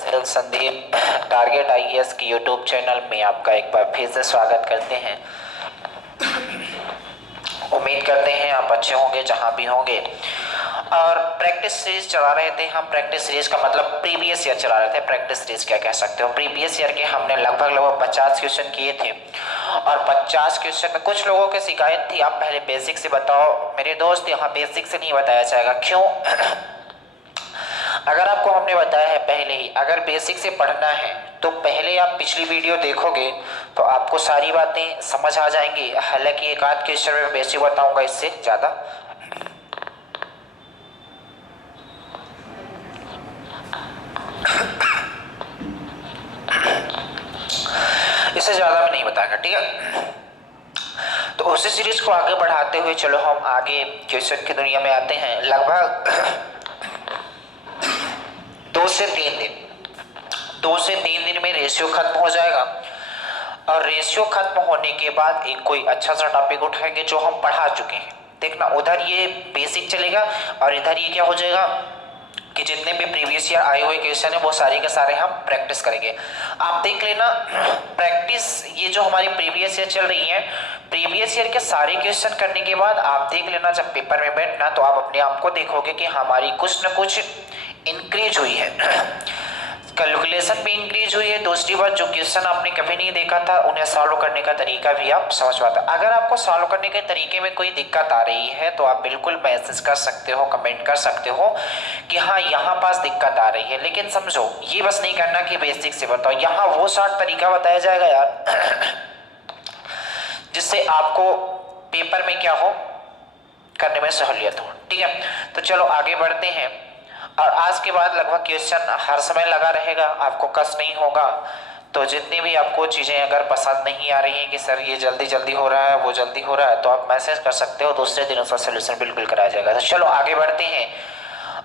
Sandeep target IAS की YouTube channel में आपका एक बार फिर से स्वागत करते हैं। उम्मीद करते हैं आप अच्छे होंगे जहां भी होंगे। और प्रैक्टिस सीरीज चला रहे थे हम। प्रैक्टिस सीरीज का मतलब प्रीवियस ईयर चला रहे थे। प्रैक्टिस सीरीज क्या कह सकते हो, प्रीवियस ईयर के हमने लगभग 50 क्वेश्चन किए थे। और 50 क्वेश्चन में कुछ लोगों की शिकायत थी, आप पहले बेसिक से बताओ। मेरे दोस्त, यहाँ बेसिक से नहीं बताया जाएगा। क्यों? अगर आपको हमने बताया है पहले ही, अगर बेसिक से पढ़ना है तो पहले आप पिछली वीडियो देखोगे तो आपको सारी बातें समझ आ जाएंगी। हालांकि एक आध क्वेश्चन में बेसिक बताऊंगा, इससे ज्यादा मैं नहीं बताएगा, ठीक है। तो उसी सीरीज को आगे बढ़ाते हुए चलो हम आगे क्वेश्चन की दुनिया में आते हैं। लगभग 2 से 3 दिन में रेशियो खत्म हो जाएगा। और रेशियो खत्म होने के बाद एक कोई अच्छा सा टॉपिक उठाएंगे जो हम पढ़ा चुके हैं। देखना, उधर ये बेसिक चलेगा और इधर ये क्या हो जाएगा कि जितने भी प्रीवियस ईयर आए हुए क्वेश्चन है वो सारे के सारे हम प्रैक्टिस करेंगे। आप देख लेना प्रैक्टिस, ये जो हमारी प्रीवियस ईयर चल रही है, प्रीवियस ईयर के सारे क्वेश्चन करने के बाद आप देख लेना जब पेपर में बैठना तो आप अपने आप को देखोगे कि हमारी कुछ न कुछ इंक्रीज हुई है। कैलकुलेशन भी इंक्रीज हुई है। दूसरी बात, जो क्वेश्चन आपने कभी नहीं देखा था उन्हें सॉल्व करने का तरीका भी आप समझ पाते। अगर आपको सॉल्व करने के तरीके में कोई दिक्कत आ रही है तो आप बिल्कुल मैसेज कर सकते हो, कमेंट कर सकते हो कि हाँ यहाँ पास दिक्कत आ रही है। लेकिन समझो, ये बस नहीं करना कि बेसिक से बताओ। यहाँ वो शॉर्ट तरीका बताया जाएगा यार जिससे आपको पेपर में क्या हो, करने में सहूलियत हो, ठीक है। तो चलो आगे बढ़ते हैं। और आज के बाद लगभग क्वेश्चन हर समय लगा रहेगा, आपको कष्ट नहीं होगा। तो जितनी भी आपको चीज़ें अगर पसंद नहीं आ रही हैं कि सर ये जल्दी जल्दी हो रहा है, वो जल्दी हो रहा है, तो आप मैसेज कर सकते हो, दूसरे दिन उसका सोल्यूशन बिल्कुल कराया जाएगा। तो चलो आगे बढ़ते हैं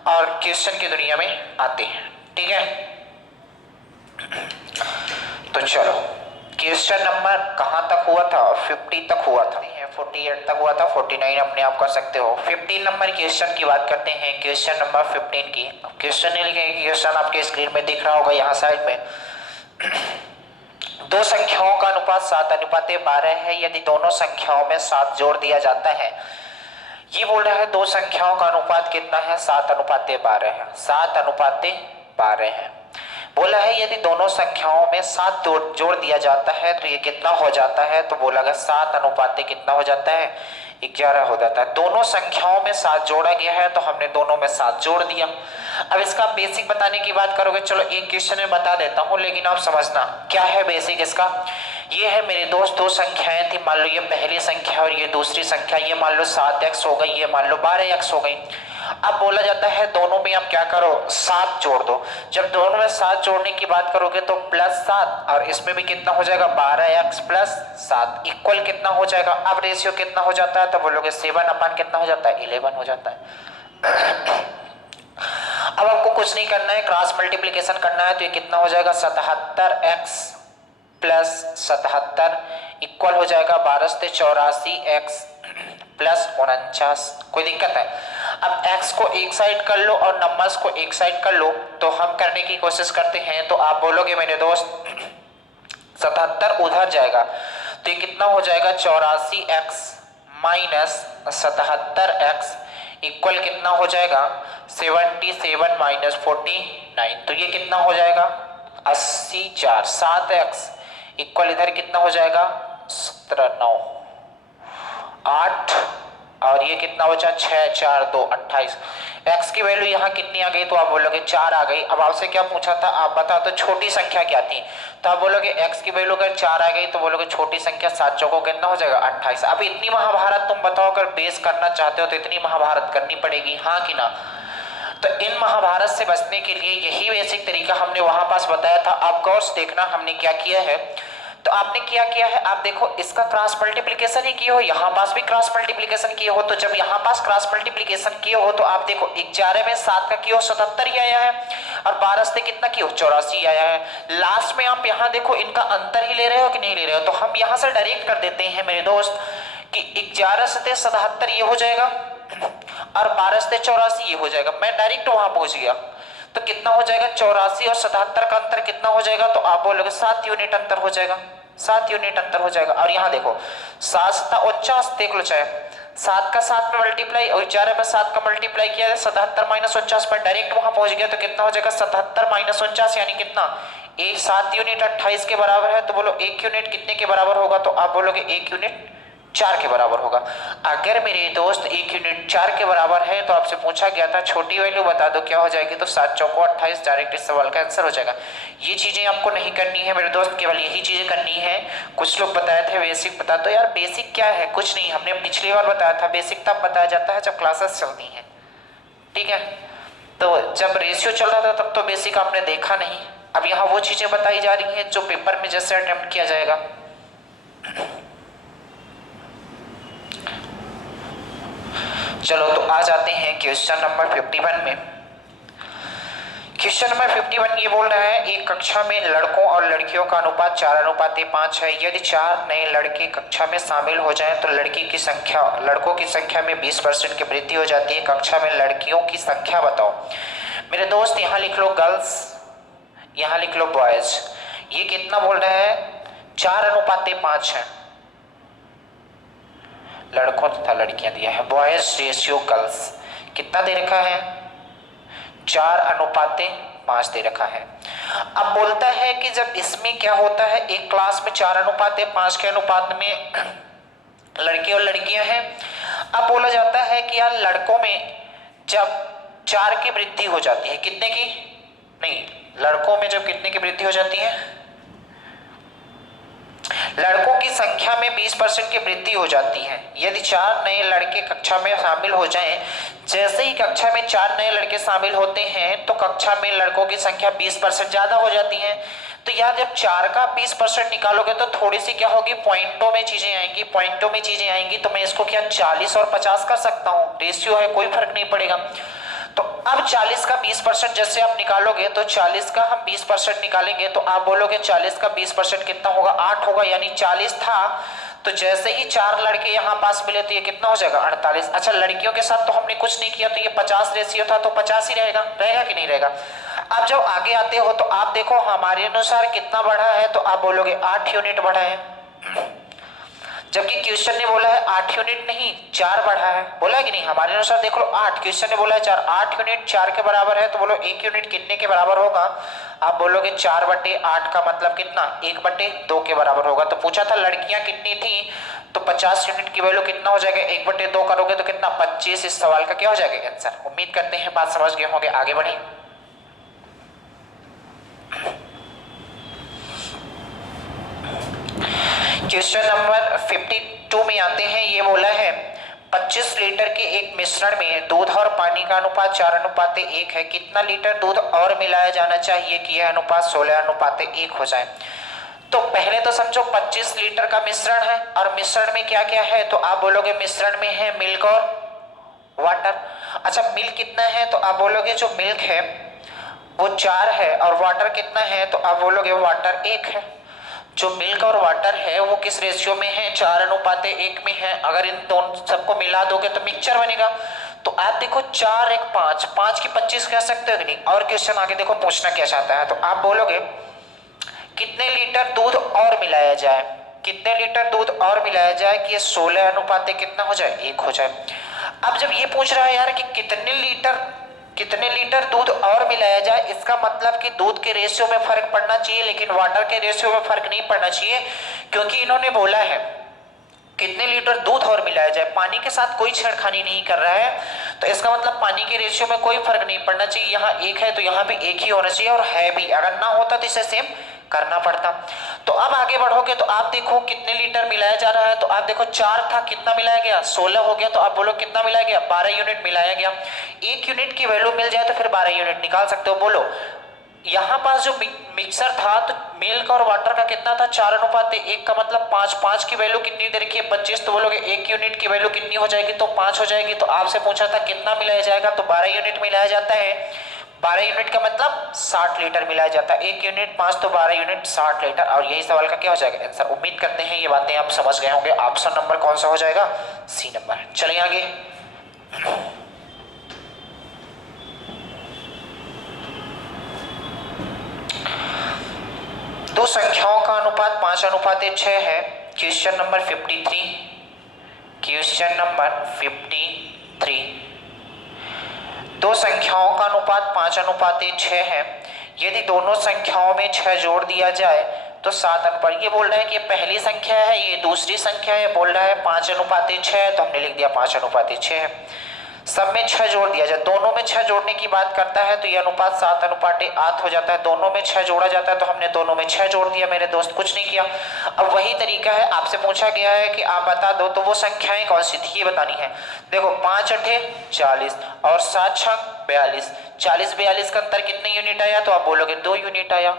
और क्वेश्चन की दुनिया में आते हैं, ठीक है। तो चलो, क्वेश्चन नंबर कहाँ तक हुआ था? 50 तक हुआ था, 48 तक हुआ था, 49 अपने आप कर सकते हो। 15 नंबर क्वेश्चन की बात करते हैं। क्वेश्चन नंबर 15 की क्वेश्चन नहीं लिखे, क्वेश्चन आपके स्क्रीन में दिख रहा होगा यहाँ साइड में। दो संख्याओं का अनुपात 7:12 है यदि दोनों संख्याओं में 7 जोड़ दिया जाता है। ये बोल रहा है दो संख्याओं का अनुपात कितना है? 7:12 है। 7:12 है। बोला है यदि दोनों संख्याओं में 7 जोड़ दिया जाता है तो ये कितना हो जाता है? तो बोला गया 7 कितना हो जाता है? 11 हो जाता है। दोनों संख्याओं में 7 जोड़ा गया है तो हमने दोनों में 7 जोड़ दिया। अब इसका बेसिक बताने की बात करोगे, चलो एक क्वेश्चन में बता देता हूं, लेकिन आप समझना क्या है बेसिक इसका। ये है मेरे दोस्त, दो संख्याएं थी, मान लो ये पहली संख्या और ये दूसरी संख्या। ये मान लो 7x हो गई, ये मान लो 12x हो गई। अब बोला जाता है दोनों में आप क्या करो, 7 जोड़ दो। जब दोनों में 7 जोड़ने की बात करोगे तो +7 और इसमें भी कितना हो जाएगा, 12x + 7 इक्वल कितना हो जाएगा। अब रेशियो कितना हो जाता है? तो बोलोगे 7 कितना हो जाता है, 11 हो जाता है। अब आपको कुछ नहीं करना है, क्रॉस मल्टीप्लिकेशन करना है। तो ये कितना हो जाएगा, 77x + 77 इक्वल हो जाएगा 1284x + 49। कोई दिक्कत है? अब x को एक साइड कर लो और नंबर्स को एक साइड कर लो। तो हम करने की कोशिश करते हैं। तो आप बोलोगे मेरे दोस्त 77 उधर जाएगा तो ये कितना हो जाएगा, 84x - 77x इक्वल कितना हो जाएगा, 77 - 49। तो ये कितना हो जाएगा, 84। 7x इक्वल इधर कितना हो जाएगा, 17 9 8 और ये कितना बचा, 6 4 2 28। x की वैल्यू यहाँ कितनी आ गई? तो आप बोलोगे 4 आ गई। अब आपसे क्या पूछा था, आप बताओ तो छोटी संख्या क्या थी? तो आप बोलोगे x की वैल्यू अगर 4 आ गई तो बोलोगे छोटी संख्या 7 चौको कितना हो जाएगा, 28। अब इतनी महाभारत तुम बताओ, अगर बेस करना चाहते हो तो इतनी महाभारत करनी पड़ेगी, हाँ कि ना? तो इन महाभारत से बचने के लिए यही बेसिक तरीका हमने वहां पास बताया था। आप गौर से देखना हमने क्या किया है। तो आपने क्या किया है, आप देखो इसका क्रॉस मल्टीप्लिकेशन ही किए हो, यहाँ पास भी क्रॉस मल्टीप्लिकेशन किए हो। तो जब यहाँ पास क्रॉस मल्टीप्लिकेशन किए हो तो आप देखो 11 में 7 का किए हो 77 ही आया है और 12 से कितना किए हो, 84 आया है। लास्ट में आप यहाँ देखो इनका अंतर ही ले रहे हो कि नहीं ले रहे हो। तो हम यहाँ से डायरेक्ट कर देते हैं मेरे दोस्त कि 11 से 77 ये हो जाएगा और 12 से 84 ये हो जाएगा। मैं डायरेक्ट वहां पहुंच गया। तो कितना हो जाएगा 84 और 77 का अंतर कितना हो जाएगा, तो आप बोलोगे 7 यूनिट अंतर हो जाएगा, 7 यूनिट अंतर हो जाएगा। और यहाँ देखो 7 सत्ता 49, देख लो चाहे 7 का 7 में मल्टीप्लाई और 11 में 7 का मल्टीप्लाई किया है 77 माइनस 49 पर डायरेक्ट वहां पहुंच गया, तो कितना हो जाएगा 77 माइनस 49 यानी कितना, एक 7 यूनिट 28 के बराबर है, तो बोलो 1 यूनिट कितने के बराबर होगा, तो आप बोलोगे 1 यूनिट 4 के बराबर होगा। अगर मेरे दोस्त 1 यूनिट 4 के बराबर है तो आपसे पूछा गया था छोटी वैल्यू बता दो क्या हो जाएगी, तो 7 चौको 28 डायरेक्ट इस सवाल का आंसर हो जाएगा। ये चीजें आपको नहीं करनी है मेरे दोस्त, केवल यही चीजें करनी है। कुछ लोग बताए थे बेसिक बता दो, यार बेसिक क्या है, कुछ नहीं, हमने पिछली बार बताया था बेसिक तब बताया जाता है जब क्लासेस चलती हैं, ठीक है। तो जब रेशियो चल रहा था तब तो बेसिक आपने देखा नहीं, अब यहाँ वो चीजें बताई जा रही हैं जो पेपर में जैसे अटेम्प्ट किया जाएगा। चलो तो आ जाते हैं क्वेश्चन नंबर 51 में। क्वेश्चन नंबर 51 ये बोल रहा है एक कक्षा में लड़कों और लड़कियों का अनुपात 4:5 है। यदि 4 नए लड़के कक्षा में शामिल हो जाएं तो लड़कों की संख्या में 20% की वृद्धि हो जाती है। कक्षा में लड़कियों की संख्या बताओ। मेरे दोस्त यहाँ लिख लो गर्ल्स, यहाँ लिख लो बॉयज। ये कितना बोल रहा है 4:5 है, लड़कों तथा लड़कियां दिया है। बॉयज रेशियो गर्ल्स कितना दे रखा है 4:5 दे रखा है। अब बोलता है कि जब इसमें क्या होता है एक क्लास में 4:5 के अनुपात में लड़के और लड़कियां हैं। अब बोला जाता है कि यार लड़कों में जब 4 की वृद्धि हो जाती है, कितने की, नहीं लड़कों में जब कितने की वृद्धि हो जाती है, लड़कों की संख्या में 20% की वृद्धि हो जाती है। यदि 4 नए लड़के कक्षा में शामिल हो जाएं, जैसे ही कक्षा में 4 नए लड़के शामिल होते हैं तो कक्षा में लड़कों की संख्या 20% ज्यादा हो जाती है। तो यार जब 4 का 20% निकालोगे तो थोड़ी सी क्या होगी, पॉइंटों में चीजें आएंगी, पॉइंटों में चीजें आएंगी। तो मैं इसको क्या 40 और 50 कर सकता हूँ, रेशियो है कोई फर्क नहीं पड़ेगा। तो अब 40 का 20% जैसे आप निकालोगे तो 40 का हम 20% निकालेंगे तो आप बोलोगे 40 का 20% कितना होगा, 8 होगा। यानी 40 था तो जैसे ही 4 लड़के यहाँ पास मिले तो ये कितना हो जाएगा 48। अच्छा लड़कियों के साथ तो हमने कुछ नहीं किया तो ये 50 रेशियो था तो 50 ही रहेगा, रहेगा कि नहीं रहेगा। अब जब आगे आते हो तो आप देखो हमारे अनुसार कितना बढ़ा है, तो आप बोलोगे 8 यूनिट बढ़ा है, जबकि क्वेश्चन ने बोला है 8 यूनिट नहीं 4 बढ़ा है, बोला है कि नहीं। हमारे अनुसार देख लो 8, क्वेश्चन ने बोला है 4, 8 यूनिट 4 के बराबर है, तो बोलो 1 यूनिट कितने के बराबर होगा, आप बोलोगे 4/8 का मतलब कितना 1/2 के बराबर होगा। तो पूछा था लड़कियां कितनी थी, तो 50 यूनिट की वैल्यू कितना हो जाएगा, 1/2 करोगे तो कितना 25। इस सवाल का क्या हो जाएगा आंसर। उम्मीद करते हैं बात समझ गए होंगे, आगे बढ़े। क्वेश्चन नंबर 52 में आते हैं। ये बोला है 25 लीटर के एक मिश्रण में दूध और पानी का अनुपात 4:1 है। कितना लीटर दूध और मिलाया जाना चाहिए कि यह अनुपात 16:1 हो जाए। तो पहले तो समझो 25 लीटर का मिश्रण है और मिश्रण में क्या क्या है, तो आप बोलोगे मिश्रण में है मिल्क और वाटर। अच्छा मिल्क कितना है, तो आप बोलोगे जो मिल्क है वो 4 है और वाटर कितना है, तो आप बोलोगे वाटर 1 है। जो मिल्क और वाटर है वो किस रेशियो में है, 4:1 में है। अगर इन दोनों सबको मिला दोगे तो मिक्सचर बनेगा। तो आप देखो 4 1 5, 5 की 25 कह सकते हो कि नहीं। और क्वेश्चन आगे देखो पूछना क्या चाहता है, तो आप बोलोगे कितने लीटर दूध और मिलाया जाए, कितने लीटर दूध और मिलाया जाए कि ये 16:1 कितना हो जाए 1 हो जाए। अब जब ये पूछ रहा है यार कि कितने लीटर दूध और मिलाया जाए, इसका मतलब कि दूध के रेशियो में फर्क पड़ना चाहिए लेकिन वाटर के रेशियो में फर्क नहीं पड़ना चाहिए, क्योंकि इन्होंने बोला है कितने लीटर दूध और मिलाया जाए, पानी के साथ कोई छेड़खानी नहीं कर रहा है। तो इसका मतलब पानी के रेशियो में कोई फर्क नहीं पड़ना चाहिए। यहाँ 1 है तो यहाँ भी 1 ही होना चाहिए, और है भी, अगर ना होता तो इसे सेम करना पड़ता। तो अब आगे बढ़ोगे तो आप देखो कितने लीटर मिलाया जा रहा है, तो आप देखो 4 था कितना मिलाया गया 16 हो गया, तो आप बोलो कितना मिलाया गया 12 यूनिट मिलाया गया। 1 यूनिट की वैल्यू मिल जाए तो फिर 12 यूनिट निकाल सकते हो। बोलो यहाँ पास जो मिक्सर था तो मिल्क और वाटर का कितना था 4:1 का मतलब 5, 5 की वैल्यू कितनी दे रखी है 25, तो बोलोगे 1 यूनिट की वैल्यू कितनी हो जाएगी, तो 5 हो जाएगी। तो आपसे पूछा था कितना मिलाया जाएगा, तो 12 यूनिट मिलाया जाता है। 12 यूनिट का मतलब 60 लीटर मिलाया जाता है। 1 यूनिट 5 तो 12 यूनिट 60 लीटर। और यही सवाल का क्या हो जाएगा आंसर। उम्मीद करते हैं ये बातें आप समझ गए होंगे। ऑप्शन नंबर कौन सा हो जाएगा, सी नंबर। चलिए आगे। संख्याओं का अनुपात 5:6 है। क्वेश्चन नंबर 53, क्वेश्चन नंबर 53, दो संख्याओं का अनुपात 5:6 है। यदि दोनों संख्याओं में 6 जोड़ दिया जाए तो 7 अनुपात, ये बोल रहा है कि पहली संख्या है, ये दूसरी संख्या है, बोल रहा है 5:6 है, तो हमने लिख दिया 5:6 है। सब में 6 जोड़ दिया जाए, दोनों में 6 जोड़ने की बात करता है तो ये अनुपात 7:8 हो जाता है। दोनों में 6 जोड़ा जाता है तो हमने दोनों में 6 जोड़ दिया मेरे दोस्त, कुछ नहीं किया। अब वही तरीका है, आपसे पूछा गया है कि आप बता दो तो वो संख्याएं कौन सी थी ये बतानी है। देखो 5×8 40 और 7×6 42, 40-42 का अंतर कितने यूनिट आया, तो आप बोलोगे 2 यूनिट आया।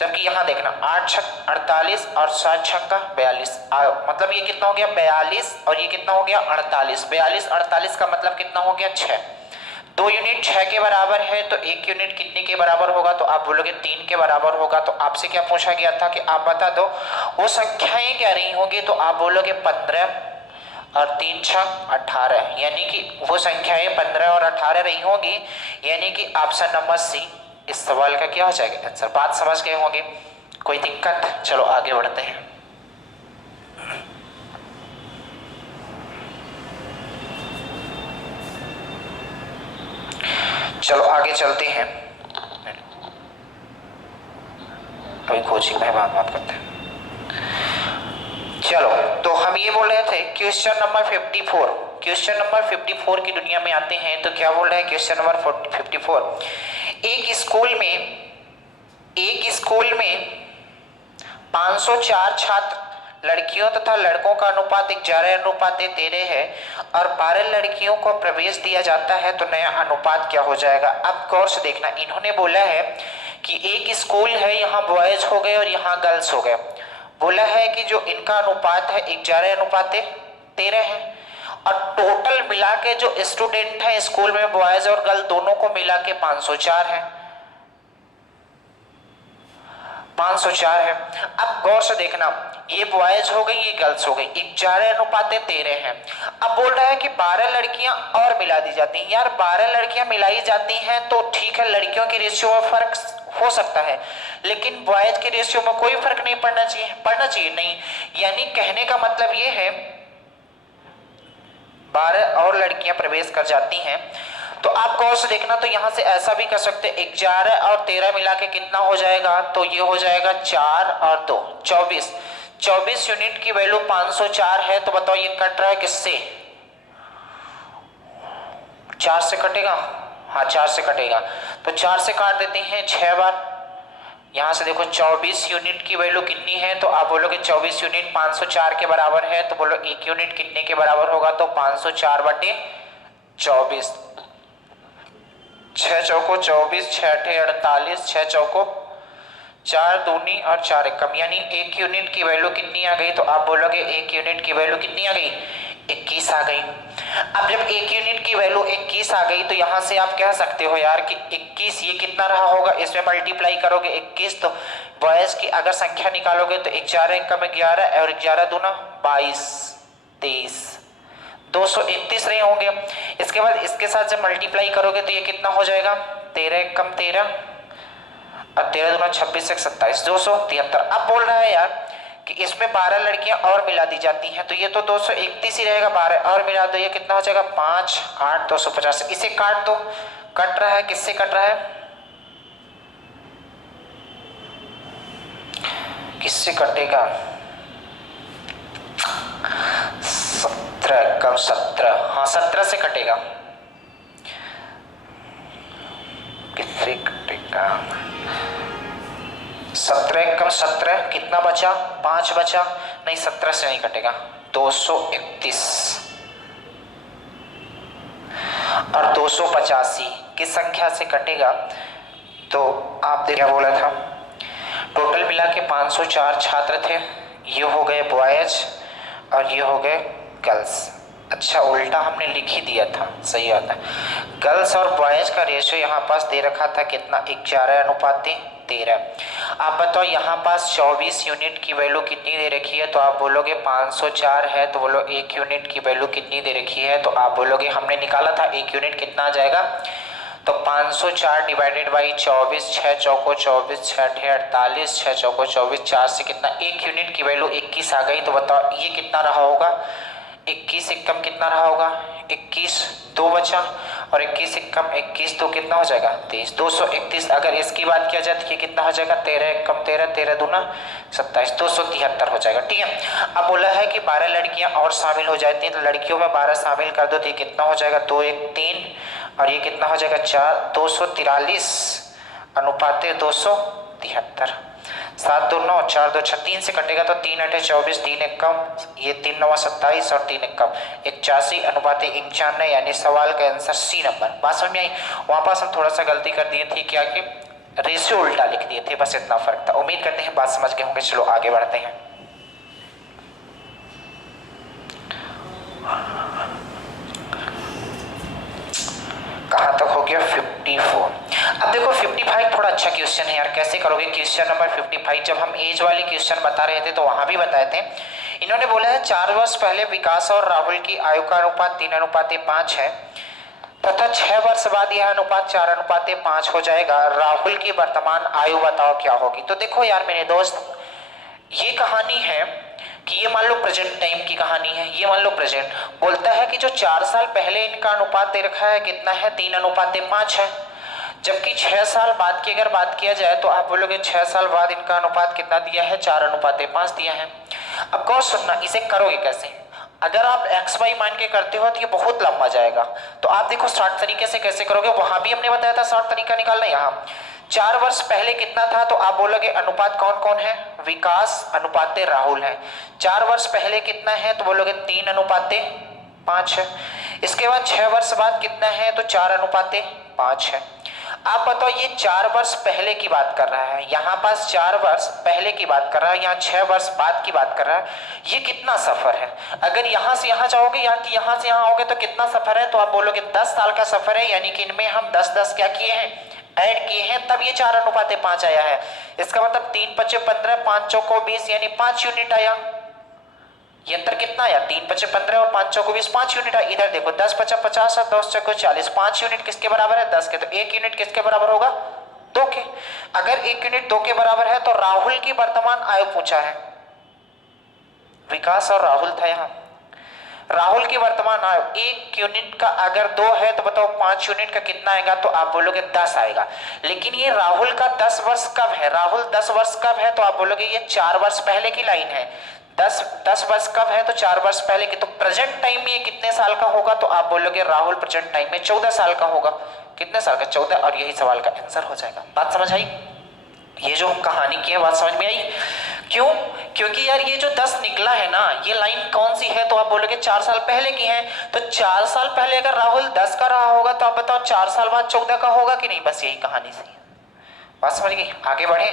जबकि यहाँ देखना 8×6 48 और 7×6 42, मतलब ये कितना हो गया 42 और ये कितना हो गया 48, 42 48 का मतलब कितना हो गया 6। 2 यूनिट 6 के बराबर है तो 1 यूनिट कितने के बराबर होगा, तो आप बोलोगे 3 के बराबर होगा। तो आपसे क्या पूछा गया था कि आप बता दो वो संख्याएं क्या रही होंगी, तो आप बोलोगे 15 और 3×6 18, यानी कि वो संख्याएं 15 और 18 रही होंगी, यानी कि ऑप्शन नंबर सी इस सवाल का क्या हो जाएगा आंसर। बात समझ गए होंगे, कोई दिक्कत, चलो आगे बढ़ते हैं। चलो आगे चलते हैं, अभी कोचिंग में बात करते हैं। चलो तो हम ये बोल रहे थे क्वेश्चन नंबर 54, क्वेश्चन नंबर 54 की दुनिया में आते हैं। तो क्या बोल रहे हैं क्वेश्चन नंबर 54, एक स्कूल में 504 छात्र लड़कियों तथा लड़कों का अनुपात 11:13 है और 12 लड़कियों को प्रवेश दिया जाता है, तो नया अनुपात क्या हो जाएगा। अब गौर से देखना, इन्होंने बोला है कि एक स्कूल है, यहाँ बॉयज हो गए और यहाँ गर्ल्स हो गए। बोला है कि जो इनका अनुपात है 11:13 है और टोटल मिला के जो स्टूडेंट है स्कूल में बॉयज और गर्ल दोनों को मिला के 504 है, 504 है। अब गौर से देखना, ये बॉयज हो गई, ये गर्ल्स हो गई, 11:13 है। अब बोल रहा है कि 12 लड़कियां और मिला दी जाती हैं। यार 12 लड़कियां मिलाई जाती हैं तो ठीक है, लड़कियों के रेशियो में फर्क हो सकता है, लेकिन बॉयज के रेशियो में कोई फर्क नहीं पड़ना चाहिए नहीं। यानी कहने का मतलब ये है 12 और लड़कियां प्रवेश कर जाती हैं। तो आप गौर से देखना, तो यहां से ऐसा भी कर सकते हैं 11 और 13 मिला के कितना हो जाएगा, तो ये हो जाएगा 4 और 2 24, 24 यूनिट की वैल्यू 504 है। तो बताओ ये कट रहा है किससे, 4 से कटेगा, हाँ 4 से कटेगा। तो 4 से काट देते हैं 6 बार, यहां से देखो 24 यूनिट की वैल्यू कितनी है, तो आप बोलोगे 24 यूनिट 504 के बराबर है, तो बोलो 1 यूनिट कितने के बराबर होगा, तो 504/24, 6 चौको 24, 6 अठे 48, 6 चौको 4 दूनी और 4 एकम, यानी 1 यूनिट की वैल्यू कितनी आ गई, तो आप बोलोगे 1 यूनिट की वैल्यू कितनी आ गई, 21 आ गई। अब जब 1 यूनिट की वैल्यू 21 आ गई तो यहां से आप कह सकते हो यार कि 21 ये कितना रहा होगा, इसमें मल्टीप्लाई करोगे 21, तो बॉयज की अगर संख्या निकालोगे तो 4 एकम 11 और 11 दूना 22 23, 231 रहे होंगे। इसके बाद इसके साथ जब मल्टीप्लाई करोगे तो ये कितना हो जाएगा, 13 एकम 13 और 13 दूना 26 एक 27, 273। अब बोल रहा है यार कि इसमें 12 लड़कियां और मिला दी जाती हैं, तो ये तो 231 ही रहेगा, 12 और मिला दो, ये कितना हो जाएगा 5 8 250। इसे काट दो, कट रहा है, किससे कट रहा है, किससे कटेगा, 17 कम 17, हाँ 17 से कटेगा, किससे कटेगा, 17 कम 17 कितना बचा, 5 बचा, नहीं 17 से नहीं कटेगा, 231 और 285 किस संख्या से कटेगा, तो आप क्या बोला था, टोटल मिला के 504 छात्र थे, ये हो गए बॉयज और ये हो गए गर्ल्स। अच्छा उल्टा हमने लिख ही दिया था, सही बात है। गर्ल्स और बॉयज का रेशियो यहाँ पास दे रखा था कितना, 11:13। आप बताओ यहाँ पास 24 यूनिट की वैल्यू कितनी दे रखी है, तो आप बोलोगे 504 है, तो बोलो 1 यूनिट की वैल्यू कितनी दे रखी है, तो आप बोलोगे हमने निकाला था 1 यूनिट कितना आ जाएगा, तो 504 डिवाइडेड बाई 24, 6 चौको 24, 6 अठे 48, 6 चौको 24, 4 से कितना 1 यूनिट की वैल्यू 21 आ गई। तो बताओ ये कितना रहा होगा, 21 एकम कितना रहा होगा, 21 2 बचा, और 21 एकम 21 तो कितना हो जाएगा 23, 231। अगर इसकी बात किया जाए तो ये कितना हो जाएगा 13 एकम 13, 13 दूना 27, 273 हो जाएगा। ठीक है, अब बोला है कि 12 लड़कियां और शामिल हो जाती हैं, तो लड़कियों में 12 शामिल कर दो तो ये कितना हो जाएगा 2 1 3, और ये कितना हो जाएगा 4, 243 अनुपाते 273। 7 2 9, 4 2 6, 3 से कटेगा तो 3 8 24, 3 1 कम, ये 3 9 27 और 3 1 कम 81 अनुपाते 91, यानी सवाल का आंसर सी नंबर। बात समझ में आई? वहां पास हम थोड़ा सा गलती कर दिए थे, क्या कि रेशियो उल्टा लिख दिए थे, बस इतना फर्क था। उम्मीद करते हैं बात समझ गए होंगे। चलो आगे बढ़ते हैं। कहां तक हो गया 54। अब देखो 55 थोड़ा अच्छा क्वेश्चन है यार, कैसे करोगे क्वेश्चन नंबर 55? जब हम एज वाले क्वेश्चन बता रहे थे तो वहां भी बताए थे। इन्होंने बोला है 4 वर्ष पहले विकास और राहुल की आयु का अनुपात 3:5 है तथा 6 वर्ष बाद यह अनुपात 4:5 हो जाएगा। राहुल की वर्तमान आयु बताओ क्या होगी? तो देखो यार मेरे दोस्त, ये कहानी है कि ये मान लो प्रेजेंट टाइम की कहानी है, ये मान लो प्रेजेंट। बोलता है कि जो 4 साल पहले इनका अनुपात दे रखा है कितना है 3:5 है, जबकि 6 साल बाद की अगर बात किया जाए तो आप बोलोगे 6 साल बाद इनका अनुपात कितना दिया है 4:5 दिया है। अब गौर सुनना, इसे करोगे कैसे? अगर आप एक्स वाई मान के करते हो तो ये बहुत लंबा जाएगा, तो आप देखो शॉर्ट तरीके से कैसे करोगे। वहां भी हमने बताया था शॉर्ट तरीका निकालना। यहाँ 4 वर्ष पहले कितना था, तो आप बोलोगे अनुपात कौन कौन है, विकास अनुपाते राहुल है। 4 वर्ष पहले कितना है, तो बोलोगे 3:5 है। इसके बाद 6 वर्ष बाद कितना है, तो 4:5 है। आप बताओ ये 4 वर्ष पहले की बात कर रहा है, यहाँ पास 4 वर्ष पहले की बात कर रहा है, यहाँ 6 वर्ष बाद की बात कर रहा है। ये कितना सफर है? अगर यहाँ से यहाँ जाओगे या कि यहाँ से यहाँ आओगे तो कितना सफर है, तो आप बोलोगे 10 साल का सफर है, यानी कि इनमें हम 10-10 क्या किए हैं, ऐड किए हैं, तब ये 4:5 आया है। इसका मतलब 3 5 15, 5 चौको 20, यानी 5 यूनिट आया। ये अंतर कितना आया, 3 5 15 और 5 चौको 20, 5 यूनिट आया। इधर देखो 10 5 50 और 10 चौको 40, 5 यूनिट किसके बराबर है 10 के, तो 1 यूनिट किसके बराबर होगा 2 के। अगर 1 यूनिट 2 के बराबर है तो राहुल की वर्तमान आयु पूछा है, विकास और राहुल था यहाँ। राहुल की वर्तमान आयु 1 यूनिट का अगर 2 है तो बताओ 5 यूनिट का कितना आएगा, तो आप बोलोगे 10 आएगा। लेकिन ये राहुल का 10 वर्ष कब है, राहुल 10 वर्ष कब है, तो आप बोलोगे ये 4 वर्ष पहले की लाइन है। 10 वर्ष कब है, तो 4 वर्ष पहले की। तो प्रेजेंट टाइम में ये कितने साल का होगा, तो आप बोलोगे राहुल प्रेजेंट टाइम में 14 साल का होगा। कितने साल का 14, और यही सवाल का आंसर हो जाएगा। बात समझ आई? ये जो हम कहानी की है बात समझ में आई? क्यों? क्योंकि यार ये जो 10 निकला है ना, ये लाइन कौन सी है, तो आप बोलोगे 4 साल पहले की है। तो 4 साल पहले अगर राहुल 10 का रहा होगा तो आप बताओ 4 साल बाद 14 का होगा कि नहीं? बस यही कहानी सी है। बात समझ गई? आगे बढ़े।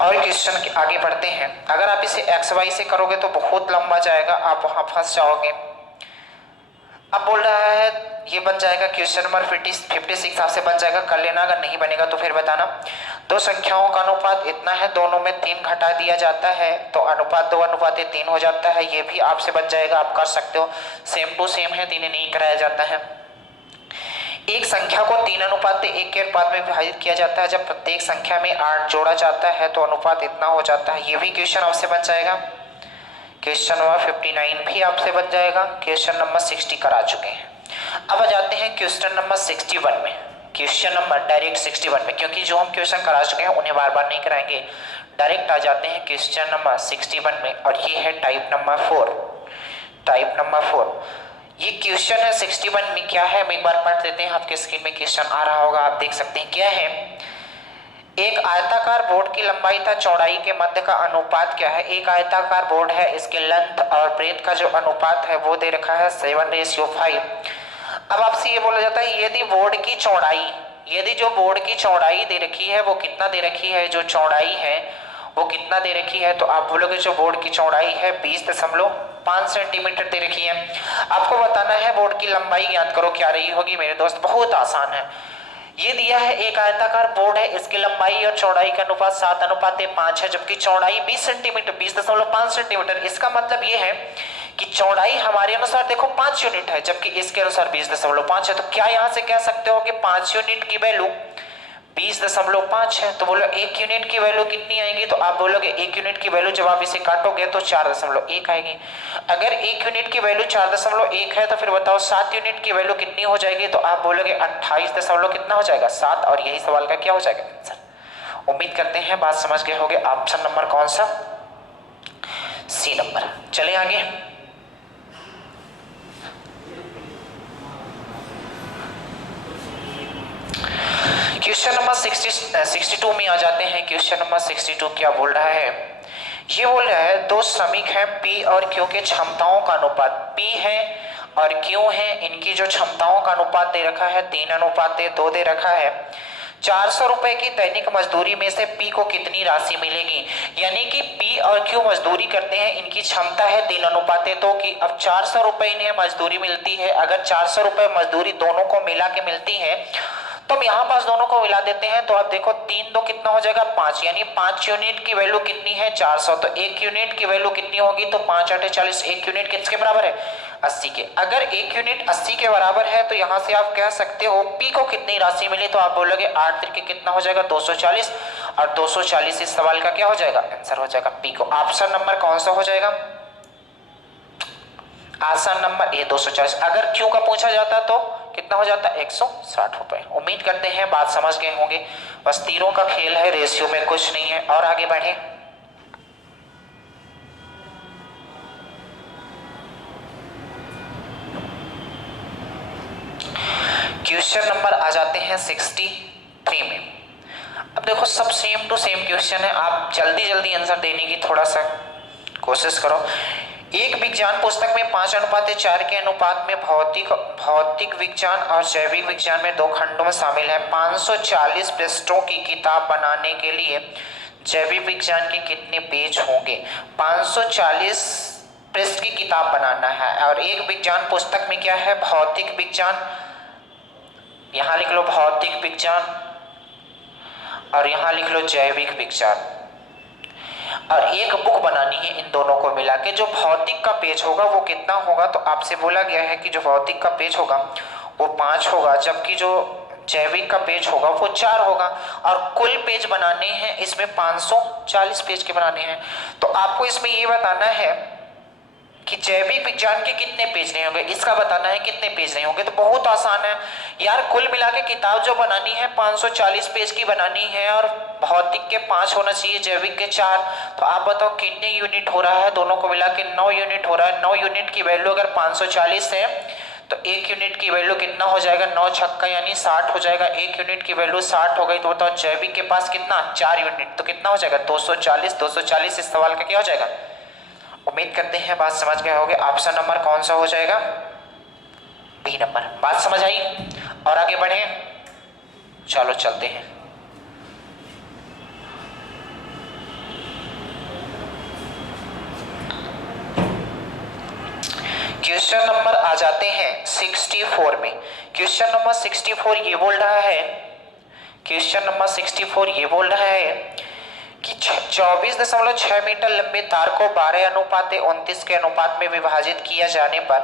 और क्वेश्चन के आगे बढ़ते हैं। अगर आप इसे एक्स वाई से करोगे तो बहुत लंबा जाएगा, आप वहां फंस जाओगे। अब बोल रहा है ये बन जाएगा क्वेश्चन नंबर 56 आपसे बन जाएगा, कर लेना, अगर नहीं बनेगा तो फिर बताना। 2 संख्याओं का अनुपात इतना है, दोनों में 3 घटा दिया जाता है तो अनुपात 2:3 हो जाता है। ये भी आपसे बन जाएगा, आप कर सकते हो, सेम टू सेम है, 3 नहीं कराया जाता है। एक संख्या को 3:1 के अनुपात में विभाजित किया जाता है, जब प्रत्येक संख्या में 8 जोड़ा जाता है तो अनुपात इतना हो जाता है। ये भी क्वेश्चन आपसे बन जाएगा। क्वेश्चन नंबर 59 भी आपसे बन जाएगा। क्वेश्चन नंबर 60 करा चुके हैं। अब आ जाते हैं क्वेश्चन नंबर 61 में। क्वेश्चन नंबर डायरेक्ट 61 में, क्योंकि जो हम क्वेश्चन करा चुके हैं उन्हें बार बार नहीं कराएंगे, डायरेक्ट आ जाते हैं क्वेश्चन नंबर 61 में। और ये है टाइप नंबर 4। टाइप नंबर 4 ये क्वेश्चन है 61 में। क्या है, हम एक बार पढ़ लेते हैं। आपके स्क्रीन में क्वेश्चन आ रहा होगा, आप देख सकते हैं। क्या है, एक आयताकार बोर्ड की लंबाई तथा चौड़ाई के मध्य का अनुपात क्या है। एक आयताकार बोर्ड है, इसके लेंथ और ब्रेथ का जो अनुपात है वो दे रखा है 7:5। अब आपसे ये बोला जाता है यदि बोर्ड की चौड़ाई, यदि जो बोर्ड की चौड़ाई दे रखी है वो कितना दे रखी है, जो चौड़ाई है वो कितना दे रखी है, तो आप बोलोगे जो बोर्ड की चौड़ाई है 20.5 सेंटीमीटर दे रखी है। आपको बताना है बोर्ड की लंबाई ज्ञात करो, क्या रही होगी मेरे दोस्त, बहुत आसान है। ये दिया है एक आयताकार बोर्ड है, इसकी लंबाई और चौड़ाई का अनुपात 7:5 है, जबकि चौड़ाई 20 सेंटीमीटर 20.5 सेंटीमीटर। इसका मतलब ये है कि चौड़ाई हमारे अनुसार देखो 5 यूनिट है, जबकि इसके अनुसार 20.5 है। तो क्या यहां से कह सकते हो कि 5 यूनिट की वैल्यू 20.5 है। तो बोलो 1 यूनिट की वैल्यू कितनी आएगी, तो आप बोलोगे 1 यूनिट की वैल्यू जब आप इसे काटोगे तो 4.1 आएगी। अगर 1 यूनिट की वैल्यू 4.1 है तो फिर बताओ 7 यूनिट की वैल्यू कितनी हो जाएगी, तो आप बोलोगे 28 दशमलव कितना हो जाएगा 7, और यही सवाल का क्या हो जाएगा आंसर। उम्मीद करते हैं बात समझ गए होगे। ऑप्शन नंबर कौन सा, सी नंबर। चले आगे। क्वेश्चन नंबर 62 में आ जाते हैं। क्वेश्चन नंबर 62 क्या बोल रहा है, ये बोल रहा है दो श्रमिक हैं P और Q के क्षमताओं का अनुपात P है और Q है, इनकी जो क्षमताओं का अनुपात दे रखा है 3:2 दे रखा है। 400 रुपए की दैनिक मजदूरी में से P को कितनी राशि मिलेगी, यानी कि P और Q मजदूरी करते हैं, इनकी क्षमता है 3:2 की। अब 400 रुपए इन्हें मजदूरी मिलती है, अगर 400 रुपए मजदूरी दोनों को मिला के मिलती है तो हम यहाँ पास दोनों को मिला देते हैं। तो आप देखो 3 2 कितना हो जाएगा 5, यानी 5 यूनिट की वैल्यू कितनी है 400, तो 1 यूनिट की वैल्यू कितनी होगी, तो 5 8 40। 1 यूनिट किसके बराबर है 80 के। अगर 1 यूनिट 80 के बराबर है तो यहाँ से आप कह सकते हो P को कितनी राशि मिली, तो आप बोलोगे 8 3 कितना हो जाएगा 240, और 240 इस सवाल का क्या हो जाएगा आंसर हो जाएगा P को। ऑप्शन नंबर कौन सा हो जाएगा, ऑप्शन नंबर ए 240। अगर Q का पूछा जाता तो कितना हो जाता 160 रुपए। उम्मीद करते हैं बात समझ गए होंगे। बस तीरों का खेल है, रेशियो में कुछ नहीं है। और आगे बढ़े। क्वेश्चन नंबर आ जाते हैं 63 में। अब देखो सब सेम टू सेम क्वेश्चन है, आप जल्दी जल्दी आंसर देने की थोड़ा सा कोशिश करो। एक विज्ञान पुस्तक में 5:4 के अनुपात में भौतिक विज्ञान और जैविक विज्ञान में 2 खंडों में शामिल है। 540 पृष्ठों की किताब बनाने के लिए जैविक विज्ञान के कितने पेज होंगे। 540 पृष्ठ की किताब बनाना है, और एक विज्ञान पुस्तक में क्या है भौतिक विज्ञान, यहां लिख लो भौतिक विज्ञान, और यहां लिख लो जैविक विज्ञान, और एक बुक बनानी है इन दोनों को मिला के। जो भौतिक का पेज होगा वो कितना होगा, तो आपसे बोला गया है कि जो भौतिक का पेज होगा वो 5 होगा, जबकि जो जैविक का पेज होगा वो 4 होगा, और कुल पेज बनाने हैं इसमें 540 पेज के बनाने हैं। तो आपको इसमें ये बताना है कि जैविक विज्ञान के कितने पेज नहीं होंगे, इसका बताना है कितने पेज नहीं होंगे। तो बहुत आसान है यार, कुल मिला के किताब जो बनानी है 540 पेज की बनानी है, और भौतिक के 5 होना चाहिए, जैविक के 4। तो आप बताओ कितने यूनिट हो रहा है, दोनों को मिला के 9 यूनिट हो रहा है। 9 यूनिट की वैल्यू अगर 540 है तो 1 यूनिट की वैल्यू कितना हो जाएगा 9 छक्का यानी 60 हो जाएगा। 1 यूनिट की वैल्यू 60 हो गई, तो बताओ जैविक के पास कितना 4 यूनिट, तो कितना हो जाएगा 240। 240 इस सवाल का क्या हो जाएगा। उम्मीद करते हैं बात समझ गए होगे। ऑप्शन नंबर कौन सा हो जाएगा, बी नंबर। बात समझ आई। और आगे बढ़े, चलो चलते हैं। क्वेश्चन नंबर आ जाते हैं 64 में। क्वेश्चन नंबर 64 ये बोल रहा है, क्वेश्चन नंबर 64 ये बोल रहा है कि 24.6 मीटर लंबे तार को 12:29 के अनुपात में विभाजित किया जाने पर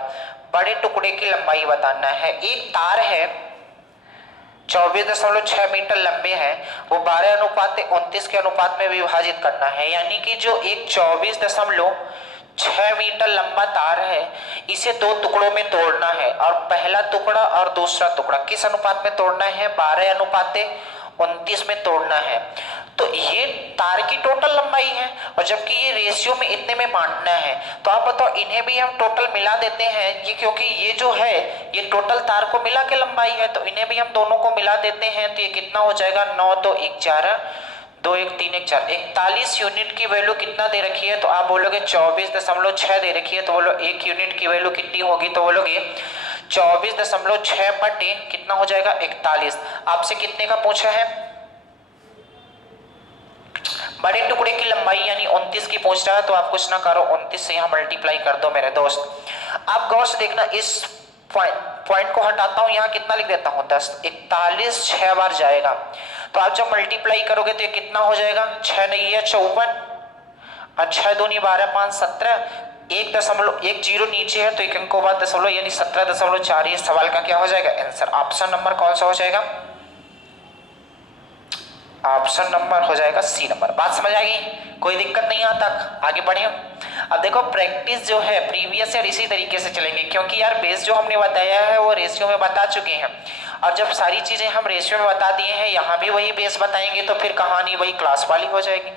बड़े टुकड़े की लंबाई बताना है। एक तार है 24.6 मीटर लंबे है, वो 12:29 के अनुपात में विभाजित करना है, यानी कि जो एक 24.6 मीटर लंबा तार है इसे 2 टुकड़ों में तोड़ना है, और पहला टुकड़ा और दूसरा टुकड़ा किस अनुपात में तोड़ना है 12:29 में तोड़ना है। तो ये तार की टोटल लंबाई है, और जबकि ये रेशियो में इतने में बांटना है। तो आप बताओ इन्हें भी हम टोटल मिला देते हैं, ये क्योंकि ये जो है ये टोटल तार को मिला के लंबाई है, तो इन्हें भी हम दोनों को मिला देते हैं। तो ये कितना हो जाएगा 9 2 1 4 2 1 3 1 4 41 यूनिट की वैल्यू कितना दे रखी है, तो आप बोलोगे 24.6 दे रखी है, तो बोलो 1 यूनिट की वैल्यू कितनी होगी, तो बोलोगे 24.6 बटे कितना हो जाएगा 41। आपसे कितने का पूछा है, बड़े टुकड़े की लंबाई यानी 29 की पूछ रहा है। तो आप कुछ ना करो 29 से यहाँ मल्टीप्लाई कर दो मेरे दोस्त। आप गौर से देखना, इस पॉइंट को हटाता हूँ, यहाँ कितना लिख देता हूँ 10। 41 6 बार जाएगा, तो आप जब मल्टीप्लाई करोगे तो ये कितना हो जाएगा 6 नहीं है 54, और 6 दूनी 12 5 17, 1 जीरो नीचे है तो 1 अंकों बाद दशमलव यानी 17.4। इस सवाल का क्या हो जाएगा आंसर? ऑप्शन नंबर कौन सा हो जाएगा? ऑप्शन नंबर हो जाएगा सी नंबर। बात समझ आ गई? कोई दिक्कत नहीं यहाँ तक? आगे बढ़े। अब देखो प्रैक्टिस जो है प्रीवियस ईयर इसी तरीके से चलेंगे, क्योंकि यार बेस जो हमने बताया है वो रेशियो में बता चुके हैं, और जब सारी चीजें हम रेशियो में बता दिए हैं यहाँ भी वही बेस बताएंगे तो फिर कहानी वही क्लास वाली हो जाएगी।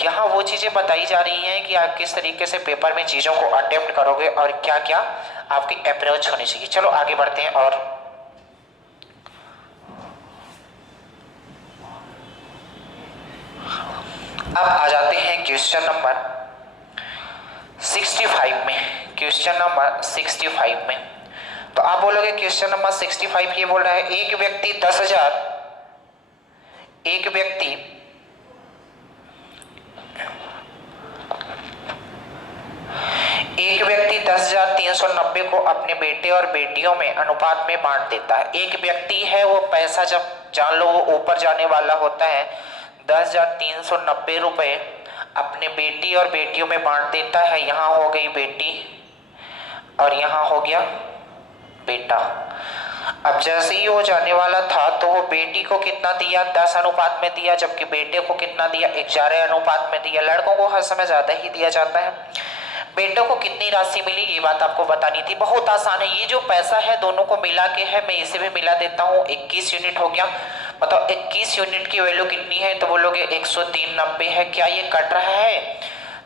यहाँ वो चीजें बताई जा रही हैं कि आप किस तरीके से पेपर में चीजों को अटेम्प्ट करोगे और क्या क्या आपकी अप्रोच होनी चाहिए। चलो आगे बढ़ते हैं। और अब आ जाते हैं क्वेश्चन नंबर 65 में। क्वेश्चन नंबर 65 में तो आप बोलोगे क्वेश्चन नंबर 65 ये बोल रहा है एक व्यक्ति 10,000 10,390 को अपने बेटे और बेटियों में अनुपात में बांट देता है। एक व्यक्ति है वो पैसा जब जान लो वो ऊपर जाने वाला होता है 10,390 रुपए अपने बेटी और बेटियों में बांट देता है। यहाँ हो गई बेटी और यहाँ हो गया बेटा। अब जैसे ही वो जाने वाला था तो वो बेटी को कितना दिया? 10 अनुपात में दिया, जबकि बेटे को कितना दिया? 11 अनुपात में दिया। लड़कों को हर समय ज्यादा ही दिया जाता है। बेटों को कितनी राशि मिली ये बात आपको बतानी थी। बहुत आसान है, ये जो पैसा है दोनों को मिला के है, मैं इसे भी मिला देता हूँ। 21 यूनिट हो गया। बताओ 21 यूनिट की वैल्यू कितनी है? तो बोलोगे 103.90 है। क्या ये कट रहा है?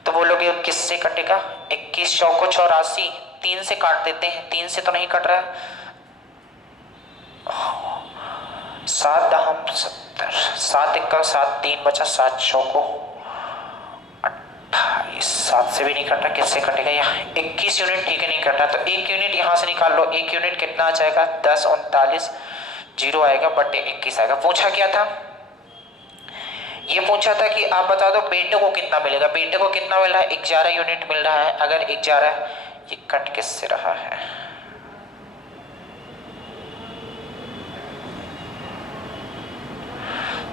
तो बोलोगे किससे कटेगा? 21 चौको 84, 3 से काट देते हैं। 3 से तो नहीं कट रहा है। 7 दहम 70, 7 1 7, 3 बचा, 7 चौको 28, 7 से भी नहीं कट रहा। किससे कटेगा? यहाँ 21 यूनिट ठीक है नहीं कट रहा, तो 1 यूनिट यहाँ से निकाल लो। 1 यूनिट कितना आ जाएगा? 10 39, 0 आएगा बटे 21 आएगा। पूछा क्या था? ये पूछा था कि आप बता दो बेटे को कितना मिलेगा। बेटे को कितना मिल रहा है? 11 यूनिट मिल रहा है। अगर 11 ये कट किससे रहा है?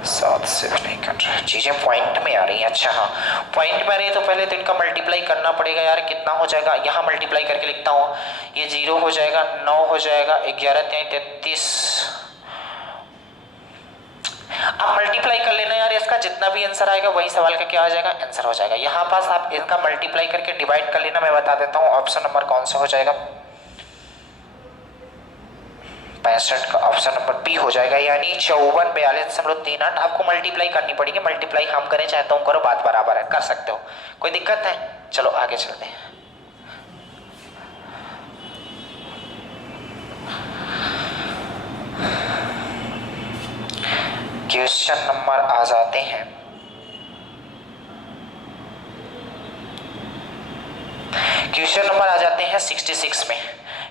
7 से भी नहीं कट रहा। चीजें पॉइंट में आ रही हैं। अच्छा हाँ पॉइंट में आ रही है तो पहले तो इनका मल्टीप्लाई करना पड़ेगा यार। कितना हो जाएगा? यहाँ मल्टीप्लाई करके लिखता हूँ। ये 0 हो जाएगा, 9 हो जाएगा, 11 33। आप मल्टीप्लाई कर लेना यार, इसका जितना भी आंसर आएगा वही सवाल का क्या आ जाएगा? आंसर हो जाएगा। यहाँ पास आप इनका मल्टीप्लाई करके डिवाइड कर लेना। मैं बता देता हूँ ऑप्शन नंबर कौन सा हो जाएगा। 65 का ऑप्शन नंबर बी हो जाएगा, यानी 5442.38। आपको मल्टीप्लाई करनी पड़ेगी। मल्टीप्लाई हम करें चाहे तुम करो, बात बराबर है, कर सकते हो, कोई दिक्कत है। चलो आगे चलते हैं। क्वेश्चन नंबर आ जाते हैं क्वेश्चन नंबर आ जाते हैं 66 में।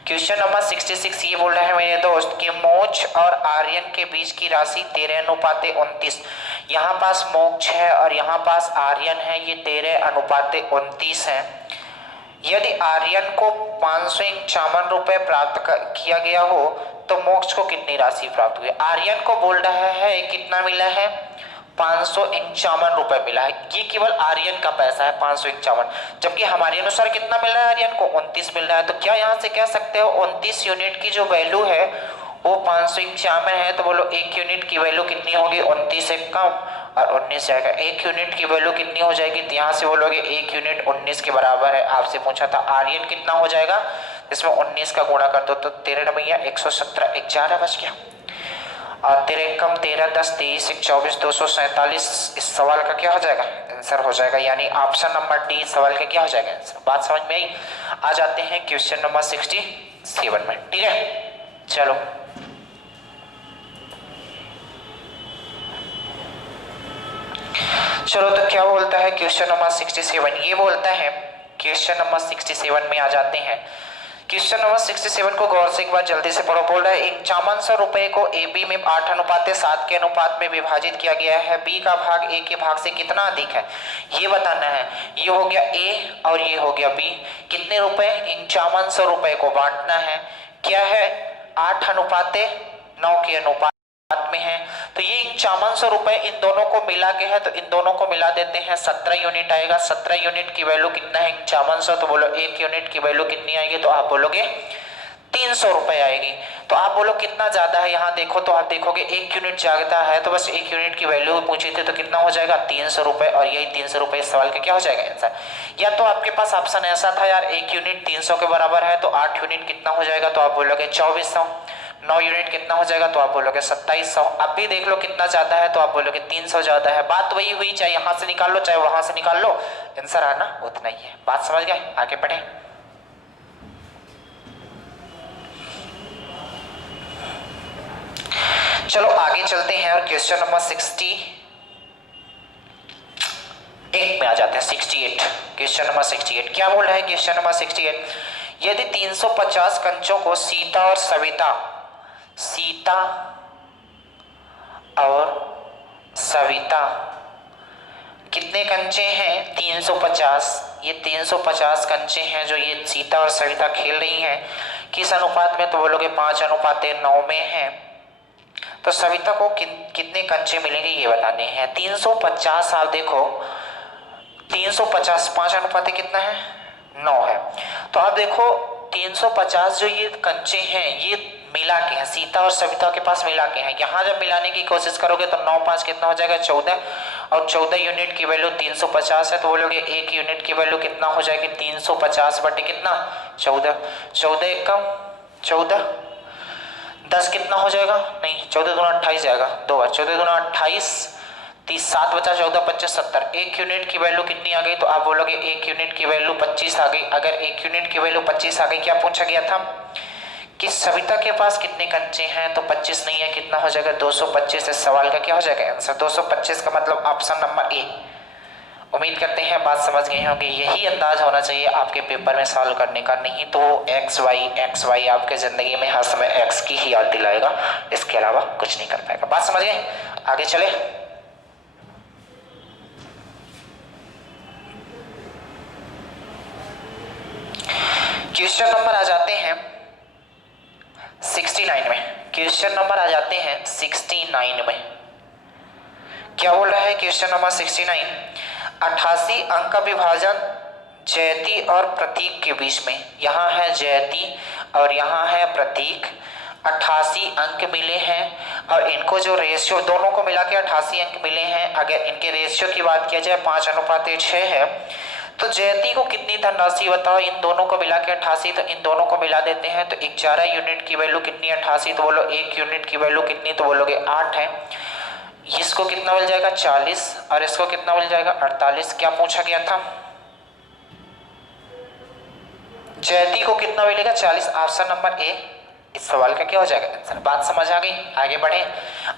क्वेश्चन नंबर 66 ये बोल रहा है मेरे दोस्त कि मोक्ष और आर्यन के बीच की राशि 13:29। यहाँ पास मोक्ष है और यहाँ पास आर्यन है, ये 13:29 है। यदि आर्यन को 551 रुपए प्राप्त किया गया हो तो मोक्ष को कितनी राशि प्राप्त हुई? आर्यन को बोल रहा है कितना मिला है? 551 रुपए मिला है। ये केवल आर्यन का पैसा है 551, जबकि हमारे अनुसार कितना मिल रहा है? आर्यन को 29 मिल रहा है। तो क्या यहाँ से कह सकते हो 29 यूनिट की जो वैल्यू है वो 551 है, तो बोलो 1 यूनिट की वैल्यू कितनी होगी? 29 से कम और 19 जाएगा। 1 यूनिट की वैल्यू कितनी हो जाएगी? तो यहाँ से बोलोगे 1 यूनिट 19 के बराबर है। आपसे पूछा था आर्यन कितना हो जाएगा, इसमें 19 का गुणा कर दो तो 13 नवैया 117, 11 बच गया। और 13 कम 13 10 23 24 247। इस सवाल का क्या हो जाएगा? आंसर हो जाएगा, यानी ऑप्शन नंबर डी सवाल का क्या हो जाएगा? आंसर। बात समझ में आई? आ जाते हैं क्वेश्चन नंबर 67 में। ठीक है चलो तो क्या बोलता है क्वेश्चन नंबर 67? ये बोलता है क्वेश्चन नंबर 67 में आ जाते हैं। क्वेश्चन नंबर 67 को गौर से एक बार जल्दी से पढ़ो। बोल रहा है 5100 रुपए को ए बी में 8:7 के अनुपात में विभाजित किया गया है। बी का भाग ए के भाग से कितना अधिक है ये बताना है। ये हो गया ए और ये हो गया बी। कितने रुपए? 5100 रुपए को बांटना है। क्या है? 8:9 के अनुपात में है। तो ये 5100 रुपए इन दोनों को मिला के है, तो इन दोनों को मिला देते हैं, 17 यूनिट आएगा। 17 यूनिट की वैल्यू कितना है 5100, तो बोलो 1 यूनिट की वैल्यू कितनी आएगी, तो आप बोलोगे 300 रुपए आएगी। तो आप बोलो कितना ज्यादा है, यहाँ देखो तो आप देखोगे 1 यूनिट ज्यादा है, तो बस 1 यूनिट की वैल्यू पूछी थी तो कितना हो जाएगा 300 रुपए, और यही 300 रुपए इस सवाल का क्या हो जाएगा आंसर। या तो आपके पास ऑप्शन ऐसा था यार 1 यूनिट 300 के बराबर है, तो 8 यूनिट कितना हो जाएगा, तो आप बोलोगे 2400। 9 यूनिट कितना हो जाएगा, तो आप बोलोगे 2700। अब भी देख लो कितना ज्यादा है, तो आप बोलोगे 300 ज्यादा है। बात वही हुई, चाहे यहाँ से निकाल लो चाहे वहां से निकाल लो, आंसर आना उतना ही है। बात समझ गए, आगे बढ़े। चलो आगे चलते हैं और क्वेश्चन नंबर 68 में आ जाते हैं। 68 क्वेश्चन नंबर 68 क्या बोल रहा है क्वेश्चन नंबर 68, यदि 350 कंचों को सीता और सविता कितने कंचे हैं 350, ये 350 कंचे हैं जो ये सीता और सविता खेल रही हैं, किस अनुपात में, तो बोलोगे 5:9 में है। तो सविता को कितने कंचे मिलेंगे ये बताने हैं। 350 आप देखो 350 5 कितना है 9 है। तो आप देखो 350 जो ये कंचे हैं ये मिला के हैं, सीता और सविता के पास मिला के हैं। यहाँ जब मिलाने की कोशिश करोगे तो 9 5 कितना हो जाएगा 14, और 14 यूनिट की वैल्यू 350 है, तो बोलोगे 1 यूनिट की वैल्यू कितना हो जाएगी 350 बटे कितना 14, 14 1 कम 14, 10 कितना हो जाएगा, नहीं 14 दूना 28 जाएगा, 2 बार 14 दूना 28, 30 7 बचा 14 25 70। 1 यूनिट की वैल्यू कितनी आ गई, तो आप बोलोगे 1 यूनिट की वैल्यू 25 आ गई। अगर 1 यूनिट की वैल्यू 25 आ गई, क्या पूछा गया था कि सविता के पास कितने कंचे हैं, तो 25 नहीं है, कितना हो जाएगा 225। इस सवाल का क्या हो जाएगा आंसर 225 का मतलब ऑप्शन नंबर ए। उम्मीद करते हैं बात समझ गए होंगे। यही अंदाज होना चाहिए आपके पेपर में सॉल्व करने का, नहीं तो एक्स वाई आपके जिंदगी में हर समय एक्स की ही याद दिलाएगा, इसके अलावा कुछ नहीं कर पाएगा। बात समझ गए, आगे चले। क्वेश्चन नंबर आ जाते हैं 69 में। क्वेश्चन नंबर आ जाते हैं 69 में। क्या बोल रहा है क्वेश्चन नंबर 69, 88 अंक का विभाजन जयति और प्रतीक के बीच में, यहाँ है जयति और यहाँ है प्रतीक, 88 अंक मिले हैं और इनको जो रेशियो दोनों को मिला के 88 अंक मिले हैं। अगर इनके रेशियो की बात किया जाए 5:6 है, तो जयति को कितनी धनराशि बताओ, इन दोनों को मिला के 88, तो इन दोनों को मिला देते हैं, तो 11 यूनिट की वैल्यू कितनी 88, तो बोलो 1 यूनिट की वैल्यू कितनी, तो बोलोगे 8 है। इसको कितना मिल जाएगा 40 और इसको कितना मिल जाएगा 48। क्या पूछा गया था, जयति को कितना मिलेगा 40, ऑप्शन नंबर ए इस सवाल का क्या हो जाएगा आंसर। बात समझ आ गई, आगे बढ़े।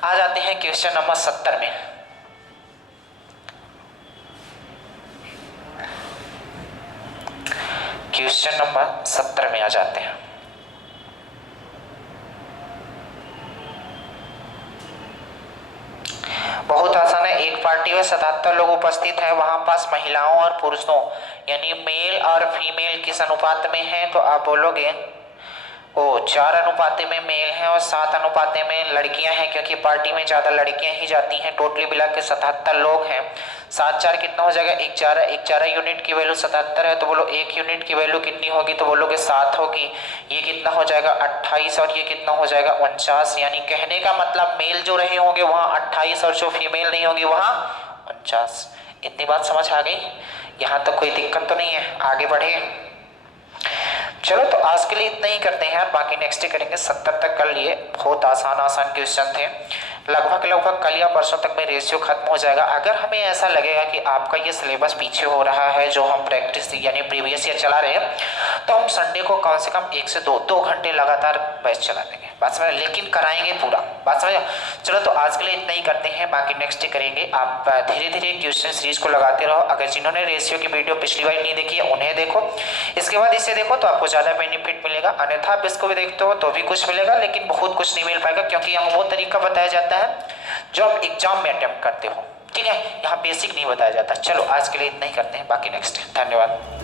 आ जाते हैं क्वेश्चन नंबर 70 में। क्वेश्चन नंबर 70 में आ जाते हैं। बहुत आसान है। एक पार्टी में 77 लोग उपस्थित हैं, वहां पास महिलाओं और पुरुषों यानी मेल और फीमेल किस अनुपात में है, तो आप बोलोगे वो 4 अनुपाते में मेल हैं और 7 अनुपाते में लड़कियां हैं, क्योंकि पार्टी में ज्यादा लड़कियां ही जाती हैं। टोटली मिला के 77 लोग हैं, 7 4 कितना हो जाएगा 11 यूनिट की वैल्यू 77 है, तो बोलो 1 यूनिट की वैल्यू कितनी होगी, तो बोलोगे 7 होगी। ये कितना हो जाएगा 28 और ये कितना हो जाएगा 49। यानी कहने का मतलब मेल जो रहे होंगे वहाँ 28 और जो फीमेल नहीं होगी वहाँ 49। इतनी बात समझ आ गई, यहाँ तक कोई दिक्कत तो नहीं है, आगे बढ़े। चलो तो आज के लिए इतना ही करते हैं यार, बाकी नेक्स्ट डे करेंगे। 70 तक कर लिए, बहुत आसान क्वेश्चन थे। लगभग कल या परसों तक में रेशियो खत्म हो जाएगा। अगर हमें ऐसा लगेगा कि आपका ये सिलेबस पीछे हो रहा है जो हम प्रैक्टिस यानी प्रीवियस ईयर चला रहे हैं, तो हम संडे को कम से कम 1 से 2 घंटे लगातार बैच चला देंगे। बात समझ, लेकिन कराएंगे पूरा। बात समझ। चलो तो आज के लिए इतना ही करते हैं, बाकी नेक्स्ट डे करेंगे। आप धीरे धीरे क्वेश्चन सीरीज को लगाते रहो। अगर जिन्होंने रेशियो की वीडियो पिछली बार नहीं देखी है उन्हें देखो, इसके बाद इसे देखो तो आपको ज़्यादा बेनिफिट मिलेगा। अन्यथा आप इसको भी देखते हो तो भी कुछ मिलेगा, लेकिन बहुत कुछ नहीं मिल पाएगा, क्योंकि यहाँ वो तरीका बताया जाता है जो आप एग्जाम में अटेम्प्ट करते हो। ठीक है, यहाँ बेसिक नहीं बताया जाता। चलो आज के लिए इतना ही करते हैं, बाकी नेक्स्ट। धन्यवाद।